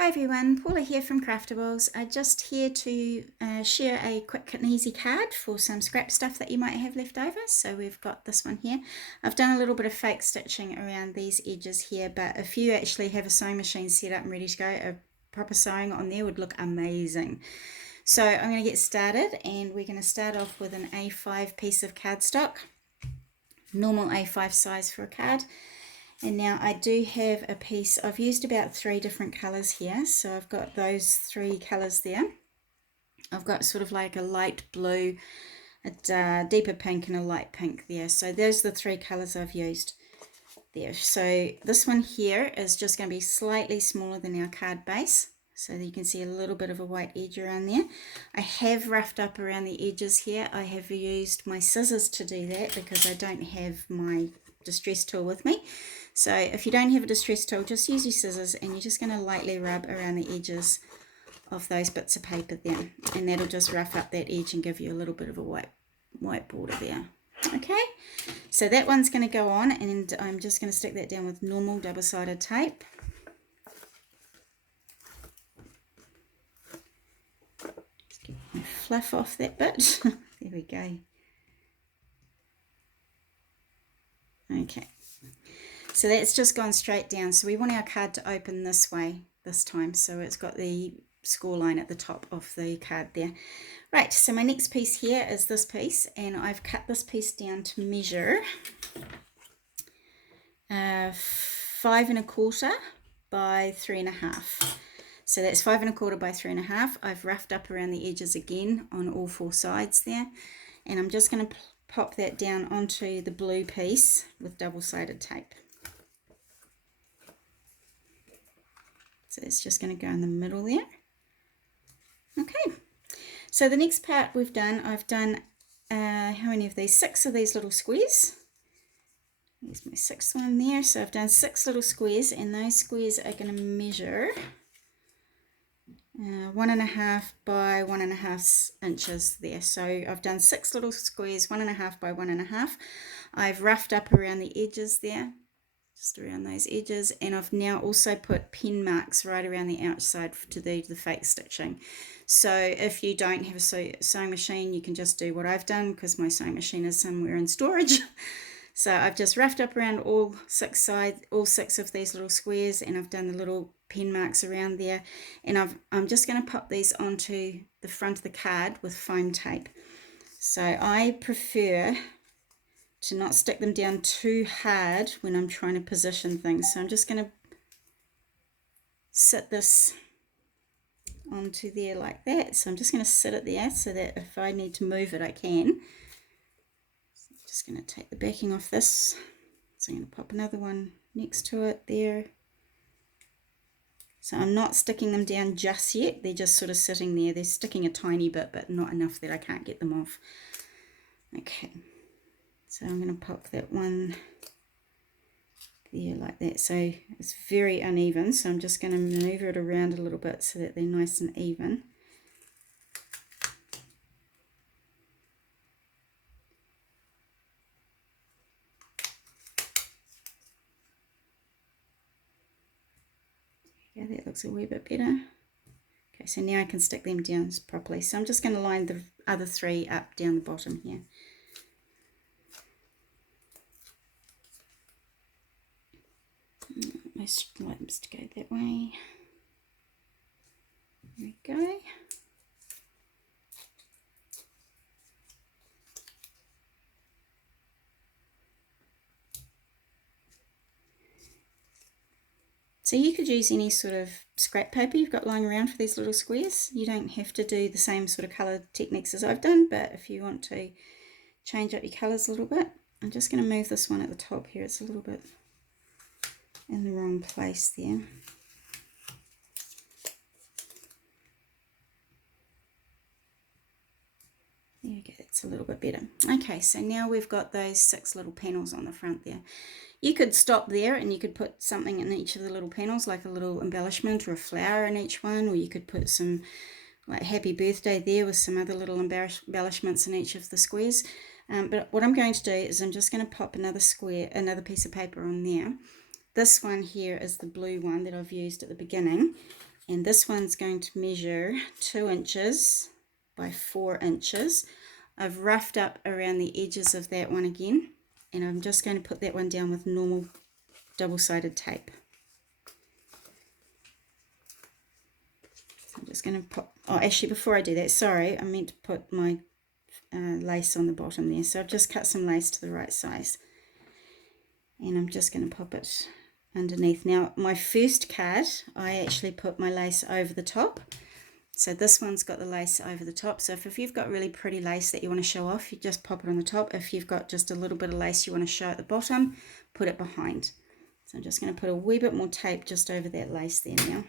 Hi everyone, Paula here from Craftables. I'm just here to share a quick and easy card for some scrap stuff that you might have left over. So we've got this one here. I've done a little bit of fake stitching around these edges here, but if you actually have a sewing machine set up and ready to go, a proper sewing on there would look amazing. So I'm going to get started, and we're going to start off with an A5 piece of cardstock, normal A5 size for a card. And now I do have a piece, I've used about 3 different colours here, so I've got those 3 colours there. I've got sort of like a light blue, a deeper pink and a light pink there. So those are the 3 colours I've used there. So this one here is just going to be slightly smaller than our card base, so that you can see a little bit of a white edge around there. I have roughed up around the edges here. I have used my scissors to do that because I don't have my distress tool with me. So if you don't have a distress tool, just use your scissors, and you're just going to lightly rub around the edges of those bits of paper there, and that'll just rough up that edge and give you a little bit of a white border there. Okay, so that one's going to go on, and I'm just going to stick that down with normal double-sided tape. Just get my fluff off that bit. There we go. Okay. So that's just gone straight down. So we want our card to open this way this time. So it's got the score line at the top of the card there. Right, so my next piece here is this piece, and I've cut this piece down to measure 5 1/4 by 3 1/2. So that's 5 1/4 by 3 1/2. I've roughed up around the edges again on all 4 sides there, and I'm just going to pop that down onto the blue piece with double-sided tape. So it's just going to go in the middle there. Okay, so the next part we've done, I've done how many of these? 6 of these little squares. There's my 6th one there. So I've done 6 little squares, and those squares are going to measure 1 1/2 by 1 1/2 inches there. So I've done 6 little squares, 1 1/2 by 1 1/2. I've roughed up around the edges there, just around those edges, and I've now also put pen marks right around the outside to do the fake stitching. So if you don't have a sewing machine, you can just do what I've done, because my sewing machine is somewhere in storage. So I've just roughed up around all 6 of these little squares, and I've done the little pen marks around there, and I'm just going to pop these onto the front of the card with foam tape. So I prefer to not stick them down too hard when I'm trying to position things. So I'm just going to sit this onto there like that. So I'm just going to sit it there so that if I need to move it, I can. So I'm just going to take the backing off this. So I'm going to pop another one next to it there. So I'm not sticking them down just yet. They're just sort of sitting there. They're sticking a tiny bit, but not enough that I can't get them off. Okay. So I'm going to pop that one there like that. So it's very uneven, so I'm just going to maneuver it around a little bit so that they're nice and even. Yeah, that looks a wee bit better. Okay, so now I can stick them down properly. So I'm just going to line the other 3 up down the bottom here. My stripes to go that way. There we go. So you could use any sort of scrap paper you've got lying around for these little squares. You don't have to do the same sort of colour techniques as I've done, but if you want to change up your colours a little bit, I'm just going to move this one at the top here. It's a little bit in the wrong place there. There we go, that's a little bit better. Okay, so now we've got those 6 little panels on the front there. You could stop there and you could put something in each of the little panels, like a little embellishment or a flower in each one, or you could put some like happy birthday there with some other little embellishments in each of the squares. But what I'm going to do is I'm just going to pop another piece of paper on there. This one here is the blue one that I've used at the beginning, And this one's going to measure 2 inches by 4 inches. I've roughed up around the edges of that one again, and I'm just going to put that one down with normal double-sided tape. So I'm just going to put, oh actually before I do that, sorry, I meant to put my lace on the bottom there. So I've just cut some lace to the right size, and I'm just going to pop it underneath. Now my first card I actually put my lace over the top, so this one's got the lace over the top. So if you've got really pretty lace that you want to show off, you just pop it on the top. If you've got just a little bit of lace you want to show at the bottom, put it behind. So I'm just going to put a wee bit more tape just over that lace there now.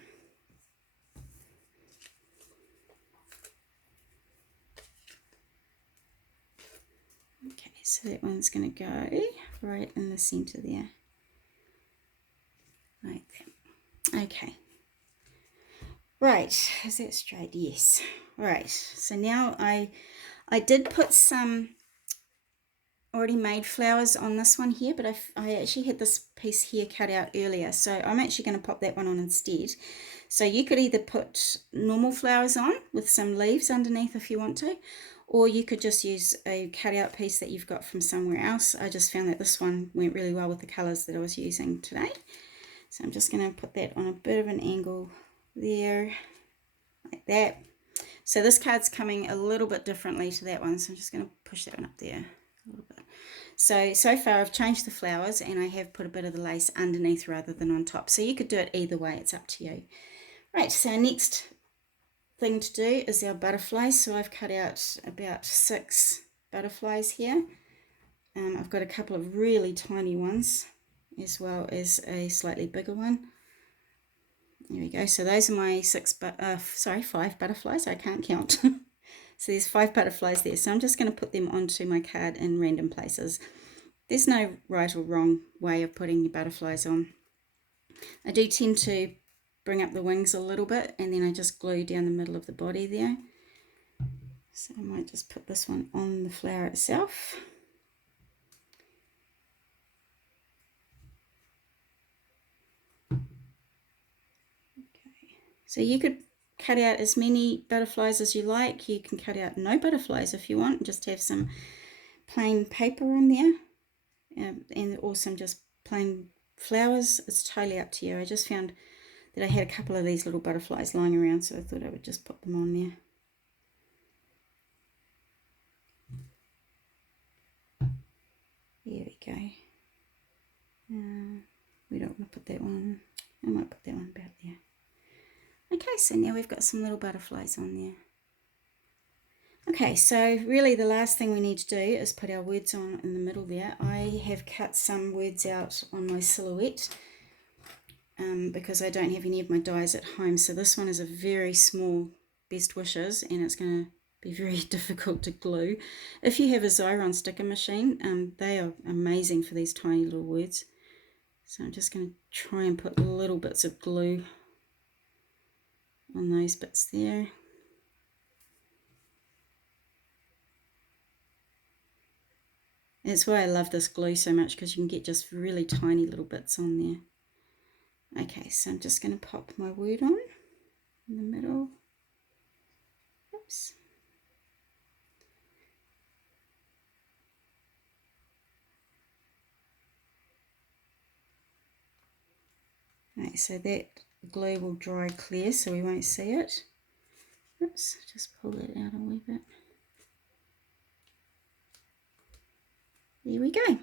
Okay, so that one's going to go right in the center there, like that. Okay, right, is that straight? Yes. Right, so now I did put some already made flowers on this one here, but I actually had this piece here cut out earlier, so I'm actually going to pop that one on instead. So you could either put normal flowers on with some leaves underneath if you want to, or you could just use a cut out piece that you've got from somewhere else. I just found that this one went really well with the colours that I was using today. So I'm just going to put that on a bit of an angle there, like that. So this card's coming a little bit differently to that one, so I'm just going to push that one up there a little bit. So far I've changed the flowers, and I have put a bit of the lace underneath rather than on top. So you could do it either way, it's up to you. Right, so next thing to do is our butterflies. So I've cut out about 6 butterflies here. I've got a couple of really tiny ones as well as a slightly bigger one. There we go. So those are my 5 butterflies. I can't count. So there's 5 butterflies there. So I'm just going to put them onto my card in random places. There's no right or wrong way of putting your butterflies on. I do tend to bring up the wings a little bit, and then I just glue down the middle of the body there. So I might just put this one on the flower itself. Okay. So you could cut out as many butterflies as you like. You can cut out no butterflies if you want, and just have some plain paper on there, and or some just plain flowers. It's totally up to you. I just found that I had a couple of these little butterflies lying around, so I thought I would just put them on there. There we go. We don't want to put that one. I might put that one about there. Okay, so now we've got some little butterflies on there. Okay, so really the last thing we need to do is put our words on in the middle there. I have cut some words out on my silhouette because I don't have any of my dies at home. So this one is a very small best wishes, and it's going to be very difficult to glue. If you have a Xyron sticker machine, they are amazing for these tiny little words. So I'm just going to try and put little bits of glue on those bits there. That's why I love this glue so much, because you can get just really tiny little bits on there. Okay, so I'm just going to pop my word on in the middle. Oops. Right, so that glue will dry clear, so we won't see it. Oops, just pull that out a wee bit. There we go.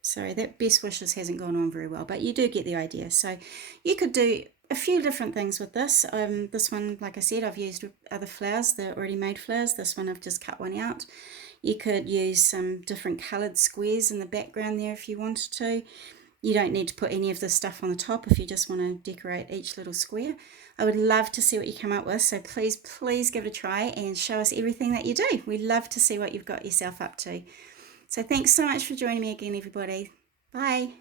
Sorry, that best wishes hasn't gone on very well, but you do get the idea. So you could do a few different things with this. This one, like I said, I've used other flowers, the already made flowers. This one I've just cut one out. You could use some different coloured squares in the background there if you wanted to. You don't need to put any of this stuff on the top if you just want to decorate each little square. I would love to see what you come up with, so please give it a try and show us everything that you do. We love to see what you've got yourself up to. So thanks so much for joining me again, everybody. Bye.